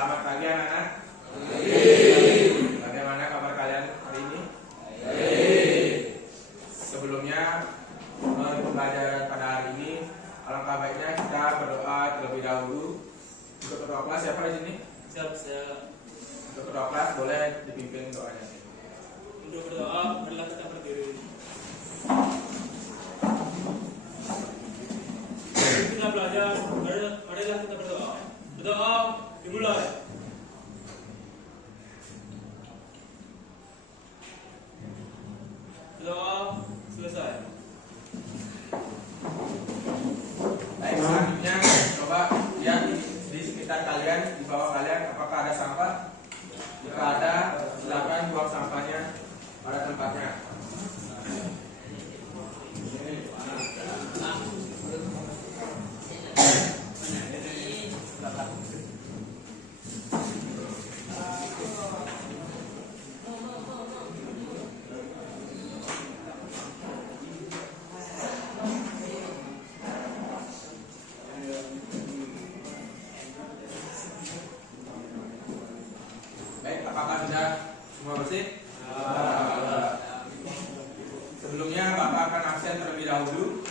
Selamat pagi anak-anak. Bagaimana kabar kalian hari ini? Sebelumnya untuk pelajaran pada hari ini, alangkah baiknya kita berdoa terlebih dahulu. Untuk ketua kelas siapa di sini? Siap, saya. Untuk ketua kelas boleh dipimpin doanya. Untuk berdoa, marilah kita berdiri. Kita belajar, marilah kita berdoa. Berdoa dimulai. Berdoa selesai. Baik, selanjutnya coba lihat di sekitar kalian, di bawah kalian, apakah ada sampah? Jika ada, silakan buang sampahnya pada tempatnya. Baik, apakah sudah semua bersih? Sebelumnya Bapak akan absen terlebih dahulu.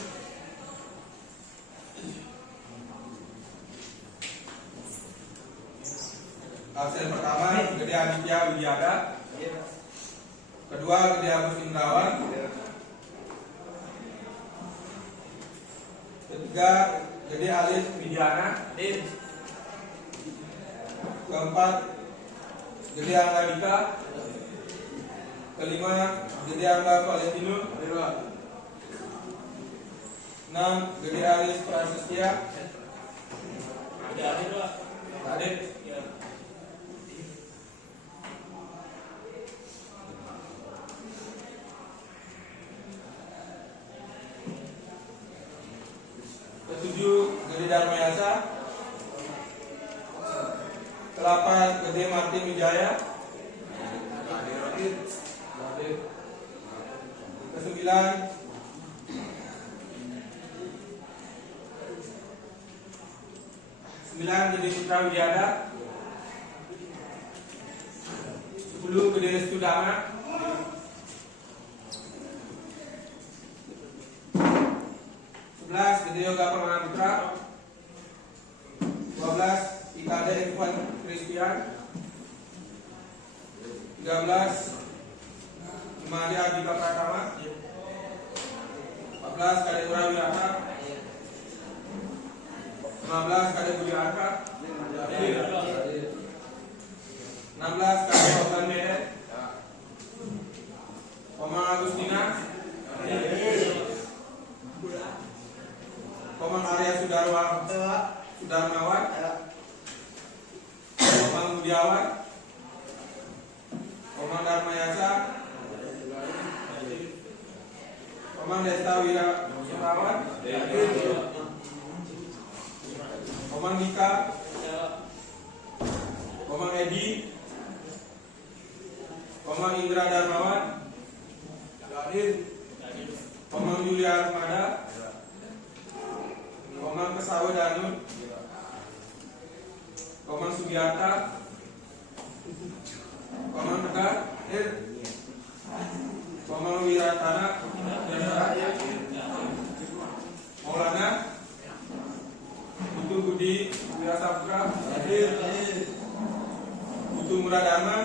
Absen pertama Gede Aditya Widiada. Kedua Gede Agus Indrawan. Ketiga Gede Alis Widiana. Keempat Gede Angga Dika. Kelima Gede Angga Valentino. 6 Gede Alis Prasetya. Ada hadir, Pak. Hadir. Ya. Ketujuh Gede Darmayasa. Ke-8 Gede Martin Wijaya. Ke-9 Gede Putra Widiada. 10 Gede Restu Dama. 11 Gede Yoga Permana Putra. 12 IKD Irfan Christian. 13 Imadi Adika Pratama. 14 Kade Ura Wirata. 15 Kade Budi Arka. 16 Kade Ogan Medet. Komang Agustina. Komang Arya Sudarmawan. Komang Budiawan. Komang Darmayasa. Komang Desta Wira Sutrawan. Komang Dika. Komang Edi. Komang Indra Darmawan. Komang Julia Armada. Komang Kesawa Danun. Komang Sugiarta. Komang Tegar. Komang Wiratana. Maulana. Putu Budi Wirasapura. Putu Muradama.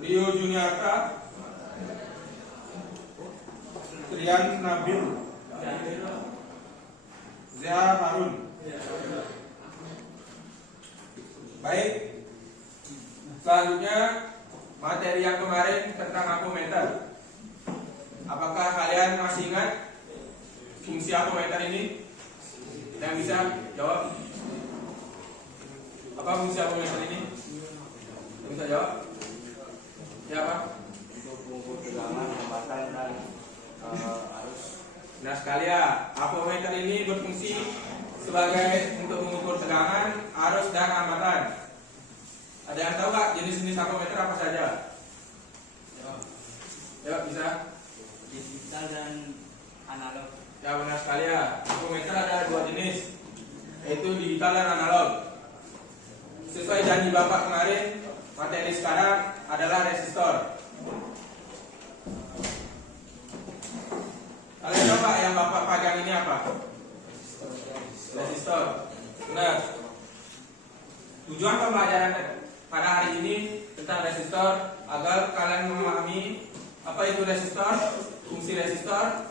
Rio Juniarta. Trian Nabil. Zia Harun. Baik. Selanjutnya materi yang kemarin tentang apometer. Apakah kalian masih ingat fungsi apometer ini? Yang bisa jawab? Apa fungsi apometer ini? Yang bisa jawab? Ya, apa? Untuk mengukur tegangan, hambatan dan arus. Nah sekalian, apometer ini berfungsi sebagai untuk mengukur tegangan, arus dan hambatan. Ada yang tahu Pak jenis-jenis apometer apa saja? Ya bisa. Digital dan analog. Ya benar sekali ya. Apometer ada dua jenis, yaitu digital dan analog. sesuai janji Bapak kemarin, materi sekarang adalah resistor. Kalian tahu Pak yang Bapak pegang ini apa? Resistor. Benar. Tujuan pembelajaran pada hari ini tentang resistor agar kalian memahami apa itu resistor, fungsi resistor,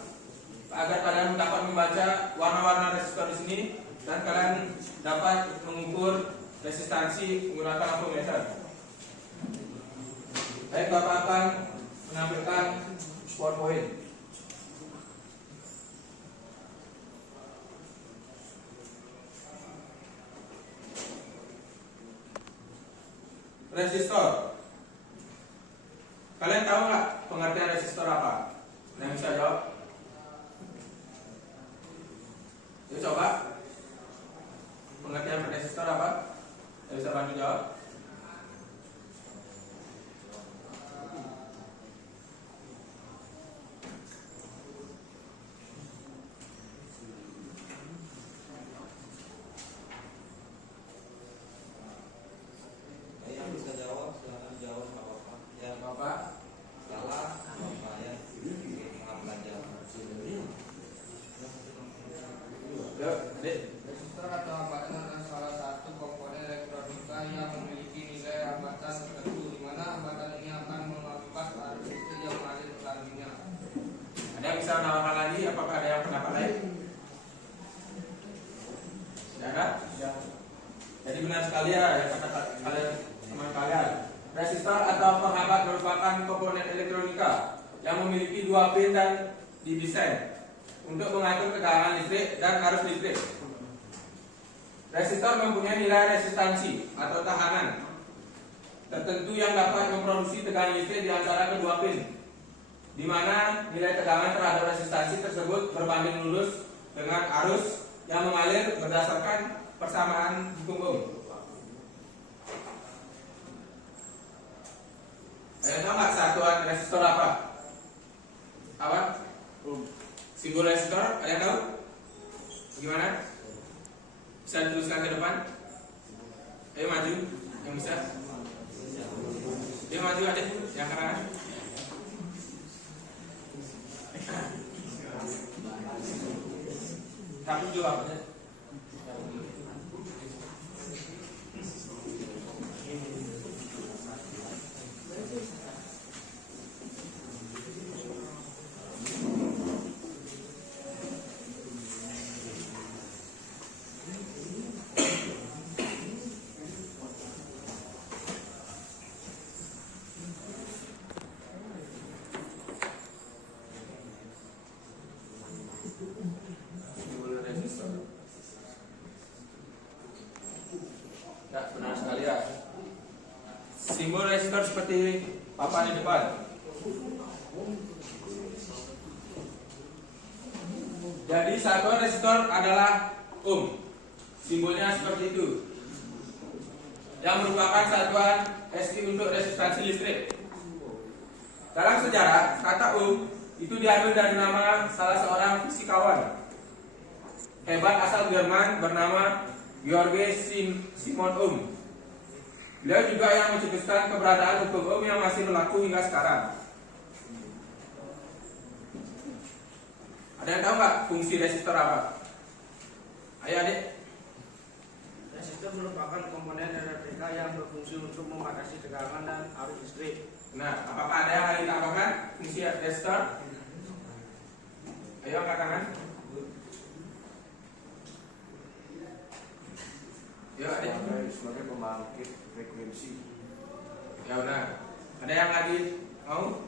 agar kalian dapat membaca warna-warna resistor di sini dan kalian dapat mengukur resistansi menggunakan ampermeter. Baik, Bapak akan menampilkan PowerPoint. Resistor. Kalian tahu nggak pengertian resistor apa? Yang bisa jawab? Yuk coba. Pengertian resistor apa? Yang bisa bantu jawab? Yang bisa jawab silahkan jawab nggak apa-apa. Ya Bapak? salah apa ya? Maaf belajar. Yuk, adik. Resistor atau hambatan adalah salah satu komponen elektronika yang memiliki nilai hambatan tertentu, di mana hambatan ini akan memangkas arus listrik yang mengalir ke dalamnya. Ada yang bisa menambahkan lagi? Apakah ada yang pendapat lain? Tidak ada? Ya. Jadi benar sekali ya yang kata kalian teman kalian. Resistor atau penghambat merupakan komponen elektronika yang memiliki dua pin dan didesain untuk mengatur tegangan listrik dan arus listrik. Resistor mempunyai nilai resistansi atau tahanan tertentu yang dapat memproduksi tegangan listrik di antara kedua pin, di mana nilai tegangan terhadap resistansi tersebut berbanding lurus dengan arus yang mengalir berdasarkan persamaan hukum Ohm. Kalian tahu nggak satuan resistor apa? Apa? Simbol resistor, kalian tahu? Gimana? Bisa dituliskan ke depan? Ayo maju, yang bisa. Dia maju adik, yang kanan. Tapi jawabnya. Simbol resistor. Ya, benar sekali ya. Simbol resistor seperti papan di depan. Jadi satuan resistor adalah ohm. Simbolnya seperti itu. Yang merupakan satuan SI untuk resistansi listrik. Dalam sejarah, kata ohm itu diambil dari nama salah seorang fisikawan hebat asal Jerman bernama George Simon Ohm. Beliau juga yang mencetuskan keberadaan hukum Ohm yang masih berlaku hingga sekarang. Ada yang tahu nggak fungsi resistor apa? Ayo adik. Resistor merupakan komponen elektronika yang berfungsi untuk membatasi tegangan dan arus listrik. Nah, apakah ada yang lain tambahkan fungsi resistor? Ayo angkat tangan. Ya adik. Sebagai pembangkit frekuensi. Ya udah. Ada yang lagi mau?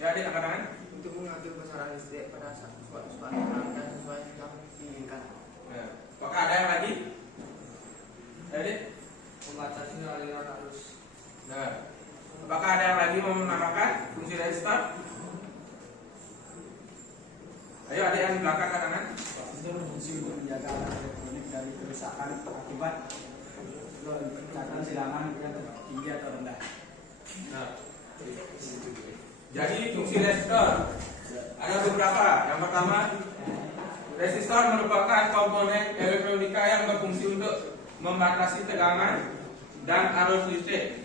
Ya adik angkat tangan. Untuk mengatur besaran listrik pada suatu rangkaian sesuai yang diinginkan. Nah, apakah ada yang lagi? Ya adik. Membatasi aliran arus. Nah, apakah ada yang lagi mau menambahkan fungsi resistor? Ayo adik yang di belakang angkat tangan. Itu berfungsi untuk menjaga alat elektronik dari kerusakan akibat tekanan silangan yang tinggi atau rendah. Nah, jadi fungsi resistor ada beberapa. Yang pertama, resistor merupakan komponen elektronika yang berfungsi untuk membatasi tegangan dan arus listrik.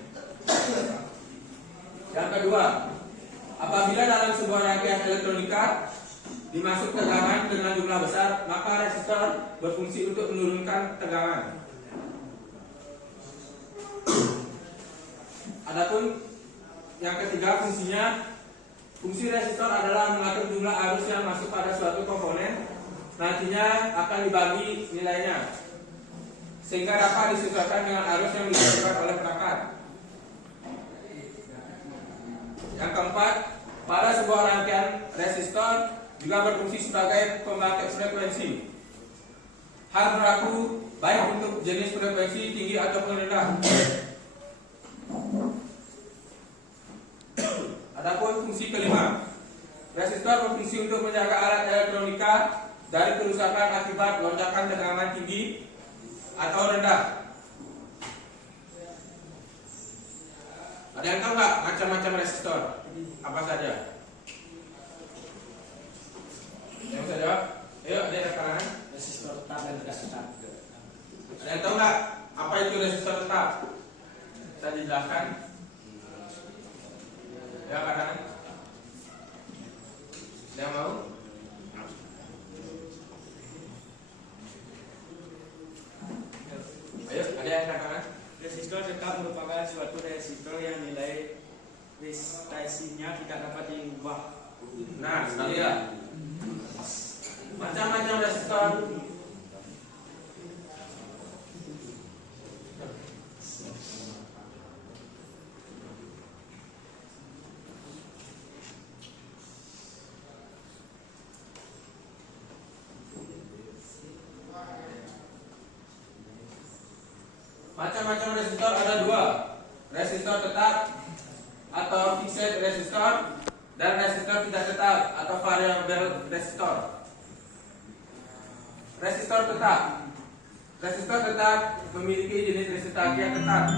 Yang kedua, apabila dalam sebuah rangkaian elektronika dimasuk tegangan dengan jumlah besar, maka resistor berfungsi untuk menurunkan tegangan. Adapun yang ketiga, fungsi resistor adalah mengatur jumlah arus yang masuk pada suatu komponen, nantinya akan dibagi nilainya sehingga dapat disesuaikan dengan arus yang dibutuhkan oleh perangkat. Yang keempat, pada sebuah rangkaian resistor juga berfungsi sebagai pembangkit frekuensi. Hal berlaku baik untuk jenis frekuensi tinggi ataupun rendah. Adapun fungsi kelima, resistor berfungsi untuk menjaga alat elektronika dari kerusakan akibat lonjakan tegangan tinggi atau rendah. Ada yang tahu nggak macam-macam resistor apa saja? Yang bisa jawab? Ayo, ada yang kalangan? Resistor tetap dan tidak tetap. Ada yang tahu nggak apa itu resistor tetap? Bisa dijelaskan? Ya, kalangan? Ada yang mau? Ayo, ada yang kalangan? Resistor tetap merupakan suatu resistor yang nilai resistansinya tidak dapat diubah. Nah, sekali ya. Macam-macam resistor. Macam-macam resistor ada dua, resistor tetap atau fixed resistor dan resistor tidak tetap atau variable resistor. Resistor tetap memiliki jenis resistansi yang tetap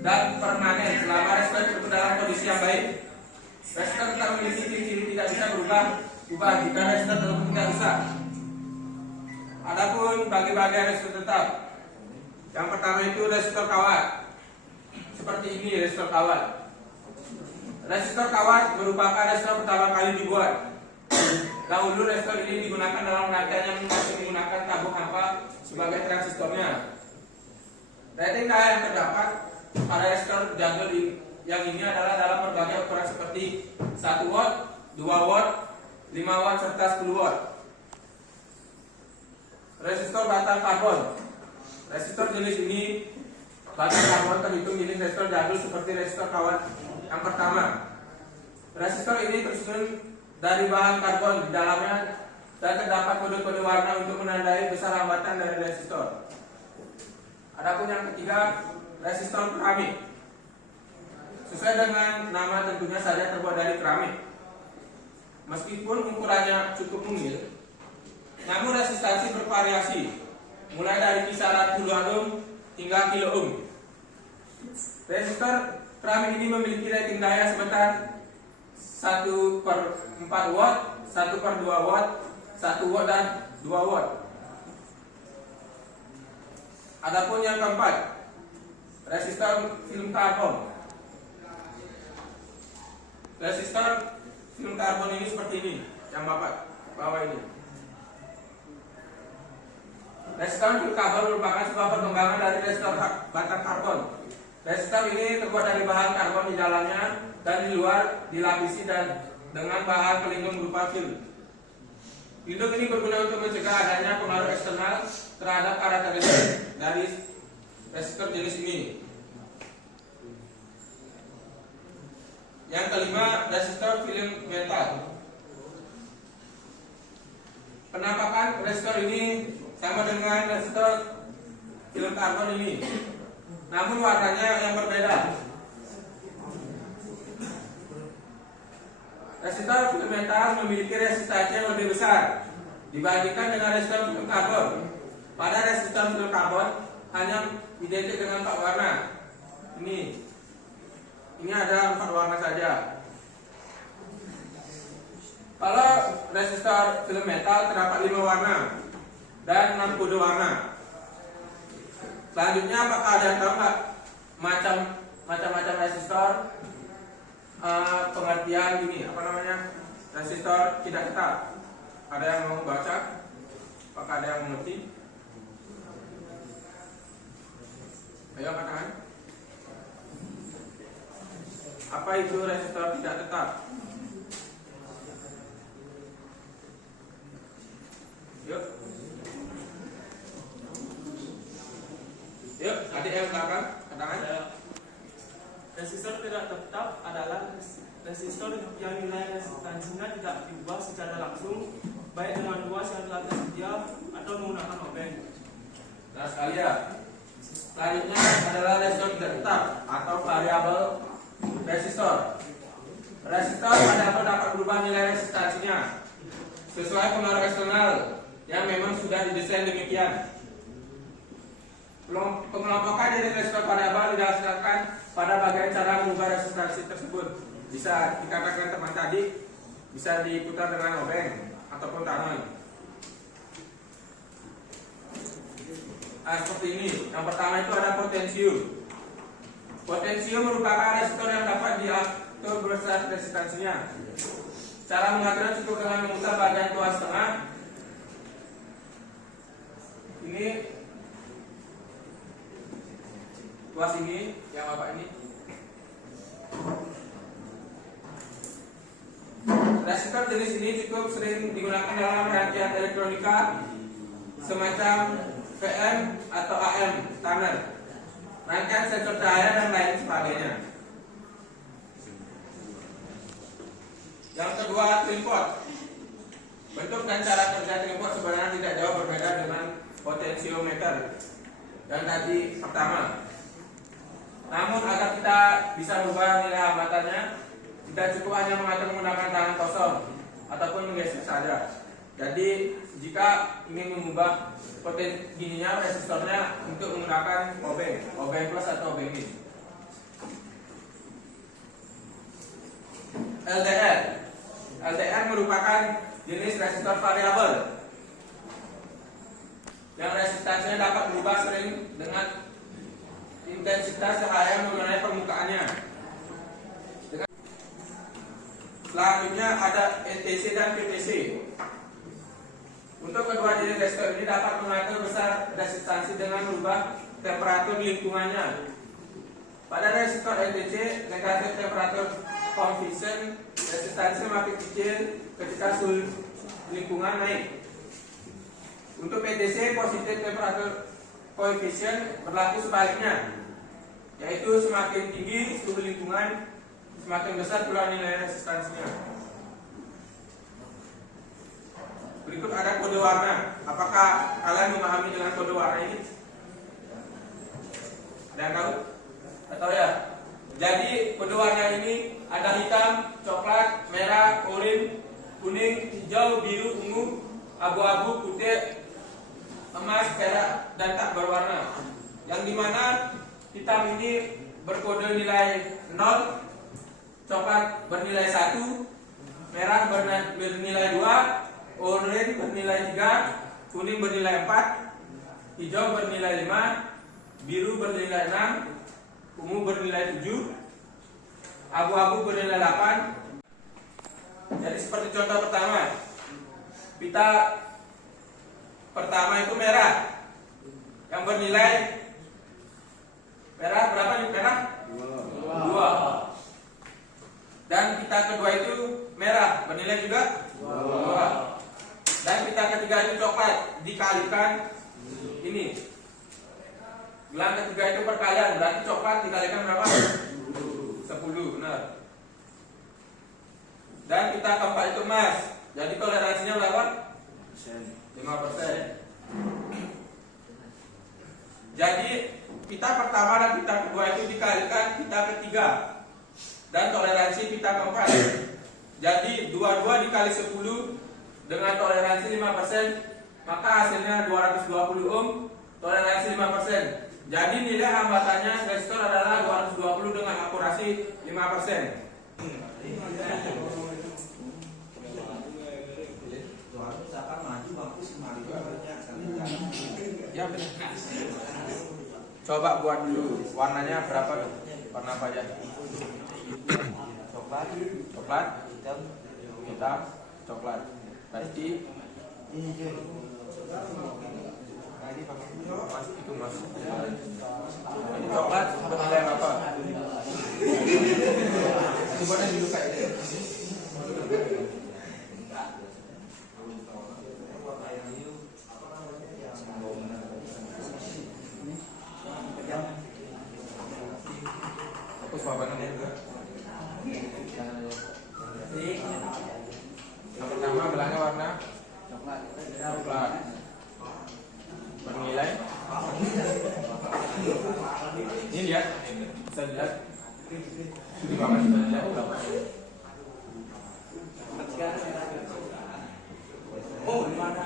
dan permanen selama resistor itu dalam kondisi yang baik. Resistor tetap memiliki ciri-ciri tidak bisa berubah jika resistor tersebut tidak rusak. Adapun bagi-bagian resistor tetap, yang pertama itu resistor kawat. Seperti ini resistor kawat. Resistor kawat merupakan resistor pertama kali dibuat. Dahulu resistor ini digunakan dalam rangkaian yang masih menggunakan tabung hampa sebagai transistornya. Rating daya yang terdapat pada resistor jadul yang ini adalah dalam berbagai ukuran seperti 1 watt, 2 watt, 5 watt serta 10 watt. Resistor batang karbon. Resistor jenis ini batang karbon terhitung jenis resistor jadul seperti resistor kawat yang pertama. Resistor ini tersusun dari bahan karbon di dalamnya dan terdapat kode-kode warna untuk menandai besar hambatan dari resistor. Adapun yang ketiga, resistor keramik. Sesuai dengan nama tentunya saja terbuat dari keramik. Meskipun ukurannya cukup mungil, namun resistansi bervariasi, mulai dari kisaran puluhan ohm hingga kilo ohm. Resistor keramik ini memiliki rating daya sebentar 1/4 watt, 1/2 watt, 1 watt dan 2 watt. Adapun yang keempat, resistor film karbon. Resistor film karbon ini seperti ini, yang Bapak bawa ini. Resistor film karbon merupakan sebuah perkembangan dari resistor batang karbon. Resistor ini terbuat dari bahan karbon di dalamnya dan di luar dilapisi dan dengan bahan pelindung berupa film. Pelindung ini berguna untuk mencegah adanya pengaruh eksternal terhadap karakteristik dari resistor jenis ini. Yang kelima, resistor film metal. Penampakan resistor ini sama dengan resistor film karbon ini, namun warnanya yang berbeda. Resistor film metal memiliki resistansi yang lebih besar dibandingkan dengan resistor film karbon. Pada resistor film karbon hanya identik dengan 4 warna. Ini ada 4 warna saja. Kalau resistor film metal terdapat 5 warna dan 6 kode warna. Selanjutnya, apakah ada yang tahu nggak macam-macam resistor. Pengertian gini, apa namanya? Resistor tidak tetap. Ada yang mau baca? Apakah ada yang mengerti? Ayo katakan. Apa itu resistor tidak tetap? Yuk. Yuk, adik yang belakang, katakan. Resistor tidak tetap adalah resistor yang nilai resistansinya tidak diubah secara langsung, baik dengan luas yang telah tersedia atau menggunakan obeng. Nah sekalian, selanjutnya adalah resistor tidak tetap atau variabel resistor. Resistor variabel dapat berubah nilai resistansinya sesuai pengaruh eksternal yang memang sudah didesain demikian. Pengelompokan dari resistor variabel didasarkan pada bagian cara mengubah resistansi tersebut. Bisa dikatakan teman tadi, bisa diputar dengan obeng ataupun tangan. Seperti ini. Yang pertama itu ada potensium. Potensium merupakan resistor yang dapat diatur berdasarkan resistansinya. Cara mengaturnya cukup dengan memutar bagian tuas tengah. Ini tuas ini, yang bapak ini. Resistor jenis ini cukup sering digunakan dalam rangkaian elektronika semacam VM atau AM standar, rangkaian sensor cahaya dan lain sebagainya. Yang kedua, trimpot. Bentuk dan cara kerja trimpot sebenarnya tidak jauh berbeda dengan potensiometer yang tadi pertama. Namun agar kita bisa merubah nilai hambatannya, tidak cukup hanya mengatur menggunakan tangan kosong ataupun menggeser saja. Jadi jika ingin mengubah potensinya resistornya untuk menggunakan obeng plus atau obeng min. LDR merupakan jenis resistor variabel yang resistansinya dapat berubah sering dengan intensitas cahaya mengenai permukaannya. Selanjutnya ada NTC dan PTC. Untuk kedua jenis resistor ini dapat mengatur besar resistansi dengan merubah temperatur lingkungannya. Pada resistor NTC, negatif temperatur convection, resistansi makin kecil ketika suhu lingkungan naik. Untuk PTC, positif temperatur coefficient berlaku sebaliknya, yaitu semakin tinggi suhu lingkungan, semakin besar pula nilai resistansinya. Berikut ada kode warna. Apakah kalian memahami dengan kode warna ini? Ada yang tahu? Atau ya? Jadi kode warna ini ada hitam, coklat, merah, oranye, kuning, hijau, biru, ungu, abu-abu, putih, emas, perak, dan tak berwarna. Yang dimana hitam ini berkode nilai 0, coklat bernilai 1, merah bernilai 2, oranye bernilai 3, kuning bernilai 4, hijau bernilai 5, biru bernilai 6, ungu bernilai 7, abu-abu bernilai 8. Jadi seperti contoh pertama, pita pertama itu merah, yang bernilai merah berapa nih? Merah 2. Dan pita kedua itu merah, bernilai juga 2. Dan pita ketiga itu coklat, dikalikan ini. Gelang ketiga itu perkalian, berarti coklat dikalikan berapa? 10, benar. Dan pita keempat itu emas, jadi toleransinya berapa? 5%. Jadi pita pertama dan pita kedua itu dikalikan pita ketiga dan toleransi pita keempat. Jadi 22 dikali 10 dengan toleransi 5%, maka hasilnya 220 ohm, toleransi 5%. Jadi nilai hambatannya resistor adalah 220 dengan akurasi 5%. Ya benar. Coba buat dulu. Warnanya berapa? Warna apa aja? Coklat, Coklat, hitam, hitam, coklat. Berarti mas itu mas. Ini coklat bernilai berapa? Itu buatnya dulu kayak ini. Hapus papannya. Yang pertama belakangnya warna coklat. Bernilai. Ini lihat, bisa lihat. Di bawah bisa lihat berapa. Oh, empat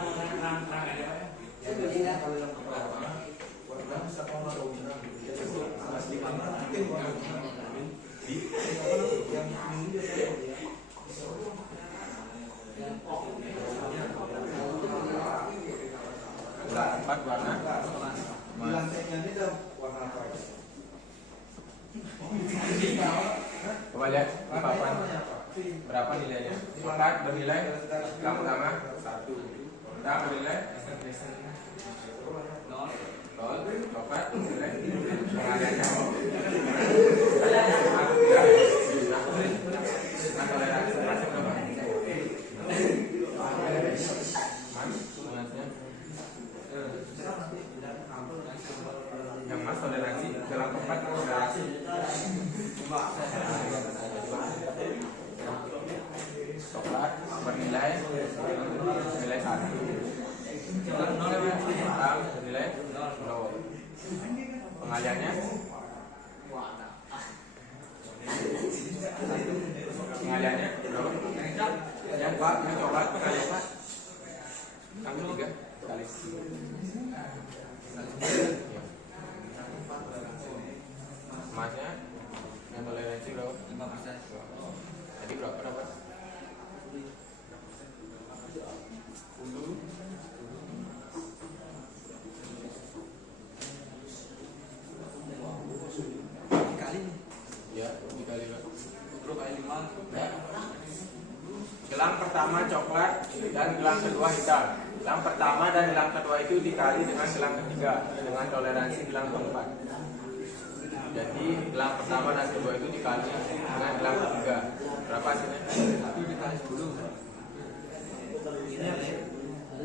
warna. Coba lihat di papan berapa nilainya. Coklat bernilai yang pertama 1. Hitam bernilai 0. Coklat bernilai pengaliannya. Nah, toleransi masih berapa? Yang mas toleransi dalam tempat toleransi coklat bernilai 1. Hitam bernilai 0. Pengaliannya berapa? Yang coklat pengaliannya yang ketiga kali. Emasnya yang toleransi berapa? 5%. Tadi berapa dapat? 10. dikali nih. Ya, dikali berapa? 10 kali 5. Ya. Gelang pertama coklat dan gelang kedua hitam. Gelang pertama dan gelang kedua itu dikali dengan gelang ketiga dengan toleransi gelang keempat. Jadi gelang pertama dan kedua itu dikali dengan gelang ketiga. Berapa hasilnya? 1 dikali 10.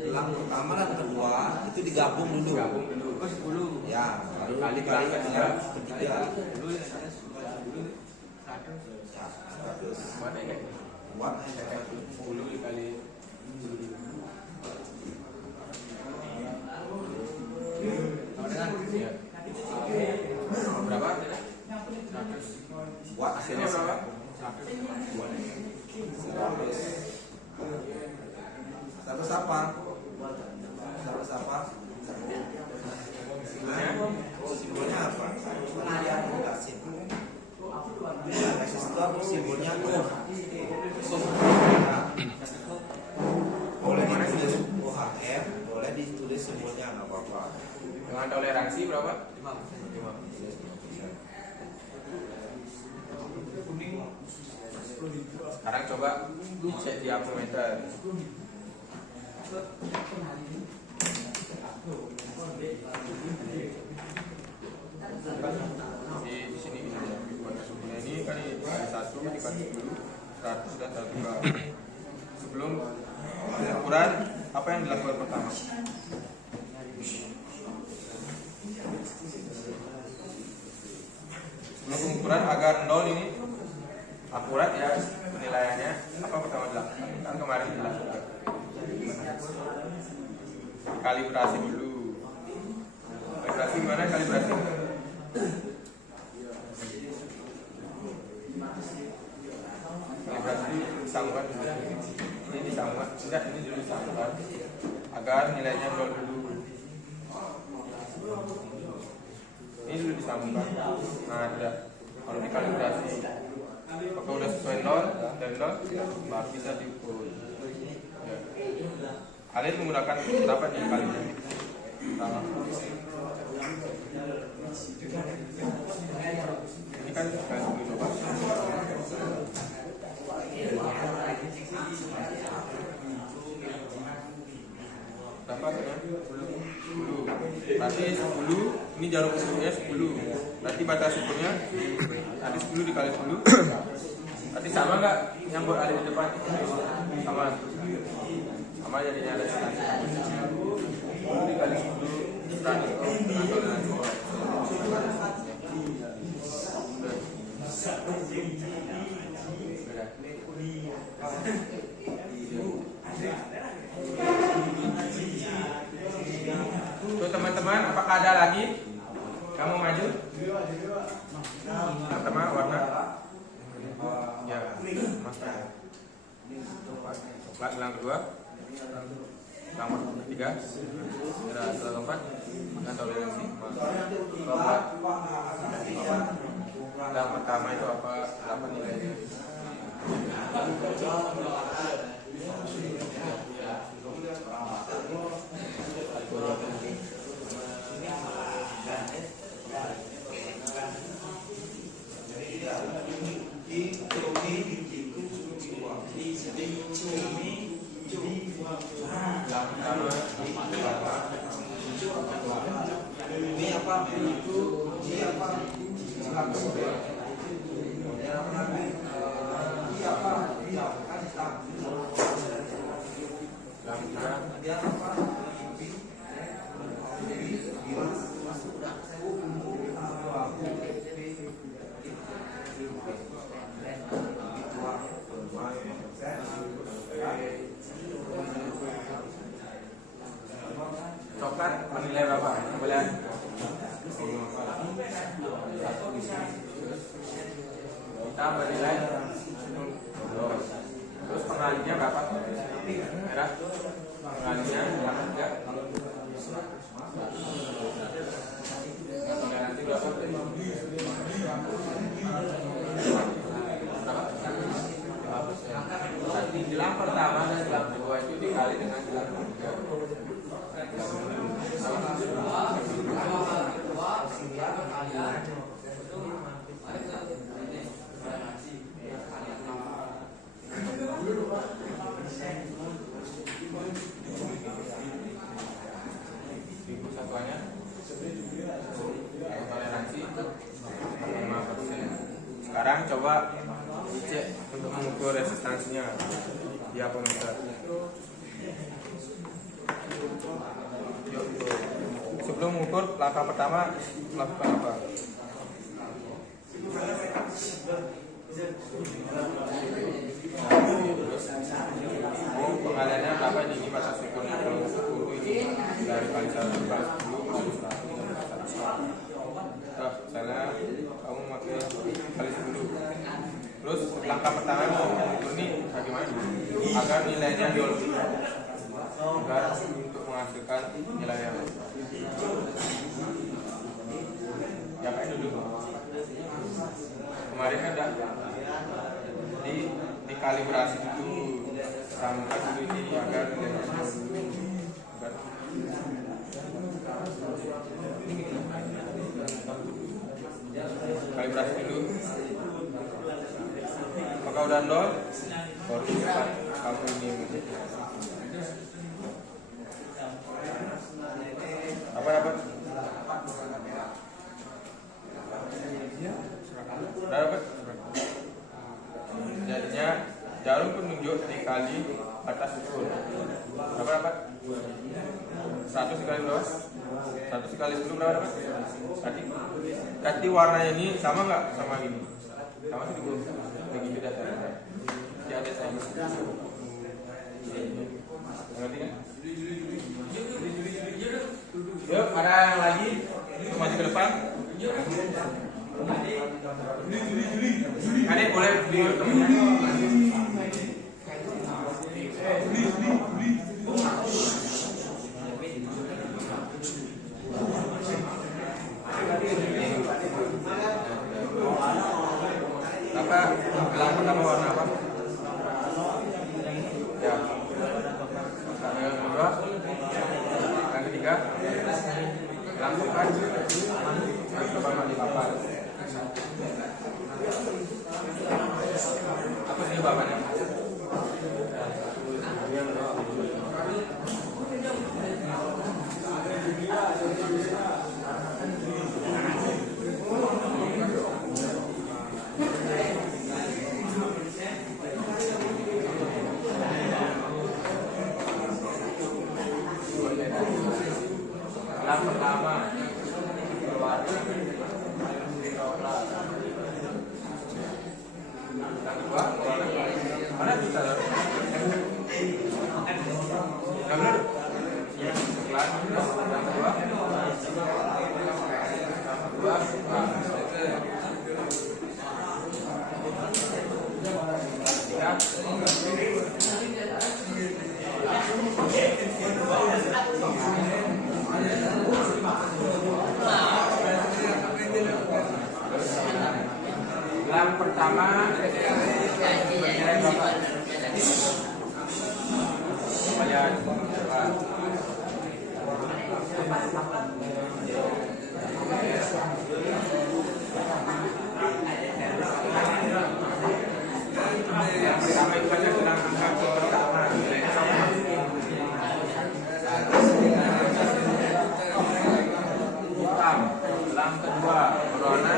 Gelang pertama dan kedua itu digabung dulu. Gabung dulu. Oh, 10. Ya, baru Kali dikali gelang dengan ketiga. ketiga. Ya, 100. Mana ini? Buat 10 dikali. Ya. Berapa? buat Hasilnya berapa? 100 apa? 100 apa? Simbolnya apa? Kasih. Resistor simbolnya tuh. Boleh ditulis OHM, boleh ditulis simbolnya nggak apa-apa. Dengan toleransi berapa? 5%. Sekarang coba dicek di ampermeter. Di sini ini kali 1 dikali 10 100 dan 1 sebelum pengukuran apa yang dilakukan pertama? Sebelum pengukuran agar 0 ini akurat ya penilaiannya, apa pertama dilakukan? Kan kemarin dilakukan kalibrasi dulu. Kalibrasi gimana kalibrasi? Kalibrasi disambungkan dulu. Ini disambungkan, tidak ini dulu disambungkan agar nilainya 0 dulu. Ini dulu disambungkan. Nah, ada. Kalau dikalibrasi apakah udah sesuai 0 dan 0 baru bisa diukur. Ya. Kalian menggunakan berapa nih kalinya? Pertama Ini kan garis bulu coba. Dapat ya? 10. Berarti 10, ini jarum ukurnya 10. Berarti batas ukurnya tadi 10 dikali 10. Berarti sama nggak yang buat ada di depan? Sama. Sama jadinya ada 10 dikali 10 tadi atau dengan 2. Tuh teman-teman, apakah ada lagi? Kamu maju. Pertama warna ya, mas coklat. Yang kedua, yang ketiga, setelah keempat, dengan toleransi. Keempat, yang pertama itu apa? 8 nilainya. Ini apa? Coklat bernilai berapa? Boleh? Kita bernilai 2. Terus pengalinya berapa? Merah. Pengalinya 8. Nanti berapa? Nanti gelang pertama dan gelang kedua itu dikali dengan gelang ketiga. Satuannya toleransi 5%. Sekarang coba dicek untuk mengukur resistansinya di apometer. Sebelum mengukur, langkah pertama lakukan apa? Pengaliannya berapa ini batas ukurnya? Kalau ukur ini dari kali 1 kali 10 kali 100. Misalnya kamu pakai kali 10. Terus langkah pertama mau mengukur ini bagaimana? Agar nilainya diolog, agar untuk menghasilkan nilai yang ya kayak dulu. Kemarin kan dikalibrasi dulu, samakan dulu ini agar kalibrasi dulu. Apakah udah nol? Baru bisa kamu ini. Apa dapat? Dapat? Jadinya jarum penunjuk dikali batas ukur. Berapa dapat? 100 dikali 2, 100 dikali 10 berapa dapat? Ganti warnanya ini sama nggak sama ini? Sama sih dulu. Begitu dasarnya. Dia ada saya. Ngerti kan? Yuk, ada yang lagi? Maju ke depan. Adek boleh di temennya. Apa gelang pertama warna apa? Ya. Yang kedua, yang ketiga, gelang keempat. kedua, mana kita? Yang benar? Yang kedua. Yang pertama gelang kedua berwarna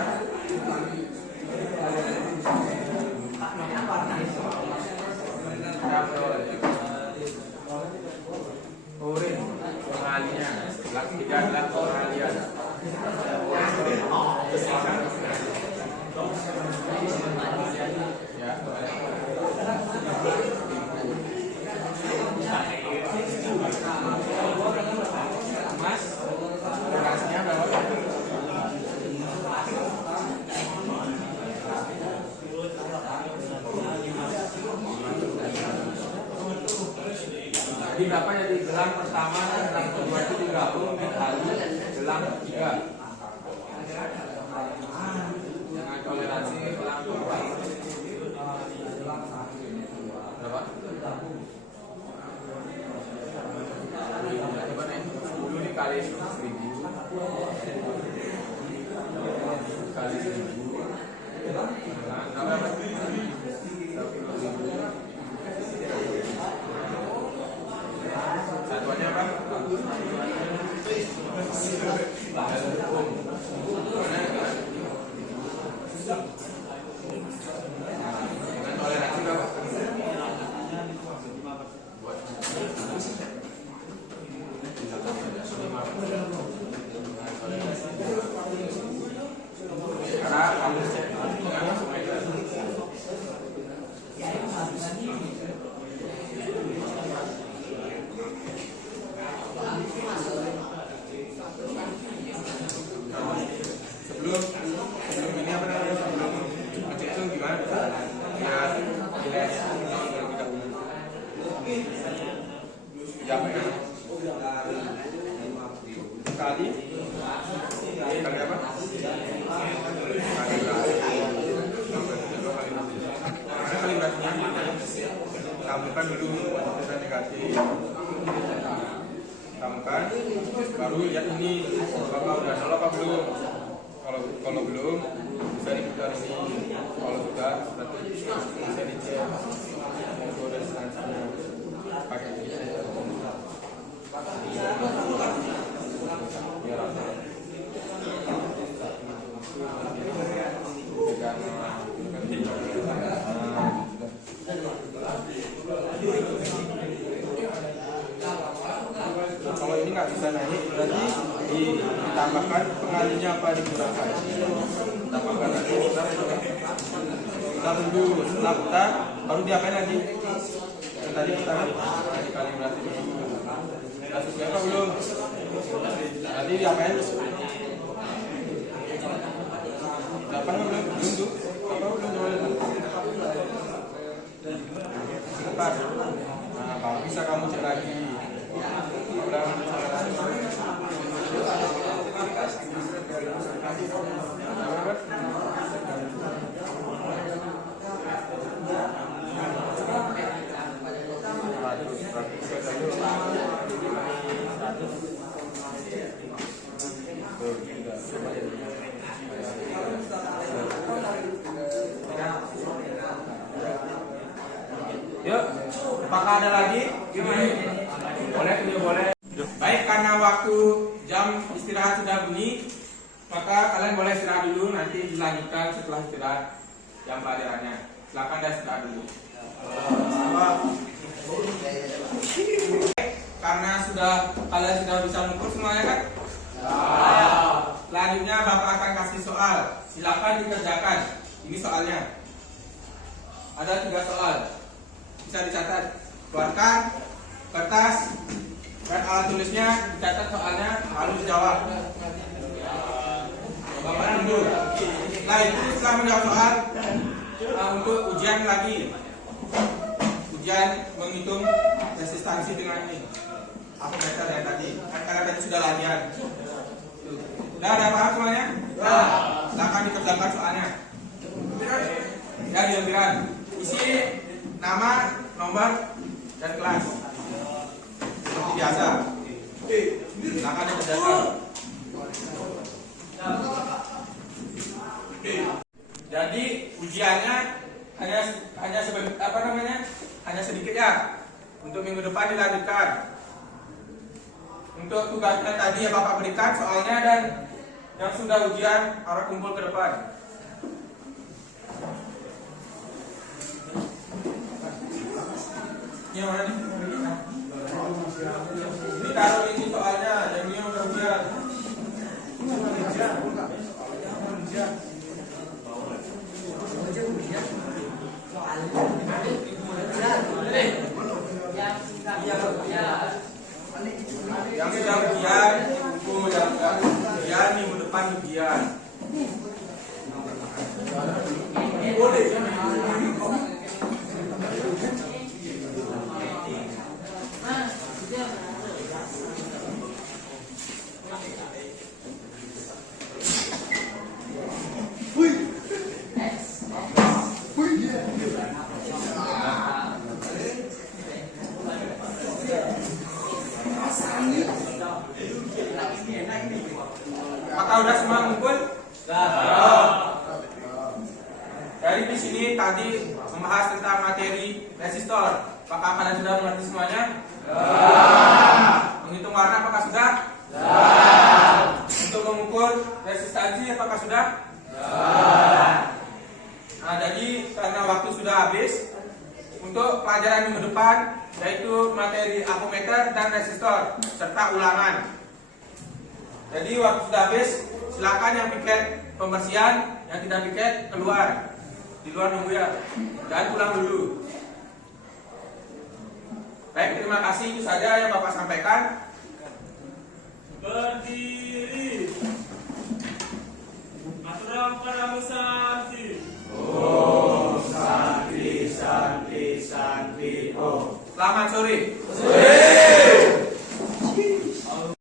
orange pengalinya, gelang ketiga adalah pengalian. Ya, Mas, lokasinya berapa? Jadi berapa jadi gelang pertama dan gelang kedua itu digabung menjadi gelang ketiga. Dengan toleransi gelang kedua. Berapa? Coba nih, 10 dikali 1000 kali 1000. Nah, berapa? Satuannya apa? Dengan toleransi berapa? Karena kamu dengan langsung aja. Sebelum ini apa namanya, sebelum ngecek gimana ya les jam ya kali apa kalibrasinya tambahkan dulu kita negatif, tambahkan baru lihat ini apakah udah salah apa belum. Kalau belum bisa diputar ini, kalau sudah berarti bisa dicek foto dan distansinya pakai ini. Biar rata. Kalau ini nggak bisa naik, berarti ditambahkan pengalinya apa digunakan. Tambahkan lagi, kita tunggu setelah putar, baru diapain lagi? Yang tadi kita kan dikalibrasi dulu. Sudah sesuai apa belum? Tadi diapain? Dapat belum? Belum tuh? Apa belum? Cepat. Nah, kalau bisa kamu cek lagi. Yuk, apakah ada lagi? Boleh, boleh. Baik, karena waktu jam istirahat sudah bunyi, maka kalian boleh istirahat dulu, nanti dilanjutkan setelah istirahat jam pelajarannya. Silakan dah istirahat dulu. Karena kalian sudah bisa mengukur semuanya kan? Selanjutnya Bapak akan kasih soal. Silakan dikerjakan. Ini soalnya. Ada 3 soal. Bisa dicatat. Keluarkan kertas dan alat tulisnya, dicatat soalnya, lalu dijawab. Bapak tunggu. Setelah itu, setelah menjawab soal, untuk ujian lagi. Ujian menghitung resistansi dengan ini. Aku meter yang tadi. Karena tadi sudah latihan. Udah ada paham semuanya? Silakan dikerjakan soalnya. Ya, diambilkan. Isi nama, nomor, dan kelas. Seperti biasa. Silakan dikerjakan. Jadi ujiannya hanya sedikit ya. Untuk minggu depan dilanjutkan. Untuk tugasnya tadi ya Bapak berikan soalnya, dan yang sudah ujian harus kumpul ke depan. Ini yang mana nih? Ini taruh ini soalnya, yang ini udah ujian. Yang sudah ujian, buku yang sudah ujian minggu depan ujian. Boleh. Apakah udah semua ngumpul? Dari di sini tadi membahas tentang materi resistor. Apakah kalian sudah mengerti semuanya? Menghitung warna apakah sudah? Untuk mengukur resistansi apakah sudah? Nah, jadi karena waktu sudah habis, untuk pelajaran minggu depan yaitu materi ampermeter dan resistor serta ulangan. Jadi waktu sudah habis, silakan yang piket pembersihan, yang tidak piket keluar. Di luar nunggu ya. Dan pulang dulu. Baik, terima kasih, itu saja yang Bapak sampaikan. Berdiri. Aturan para musanti. Om Santi Santi Santi Om. Selamat sore.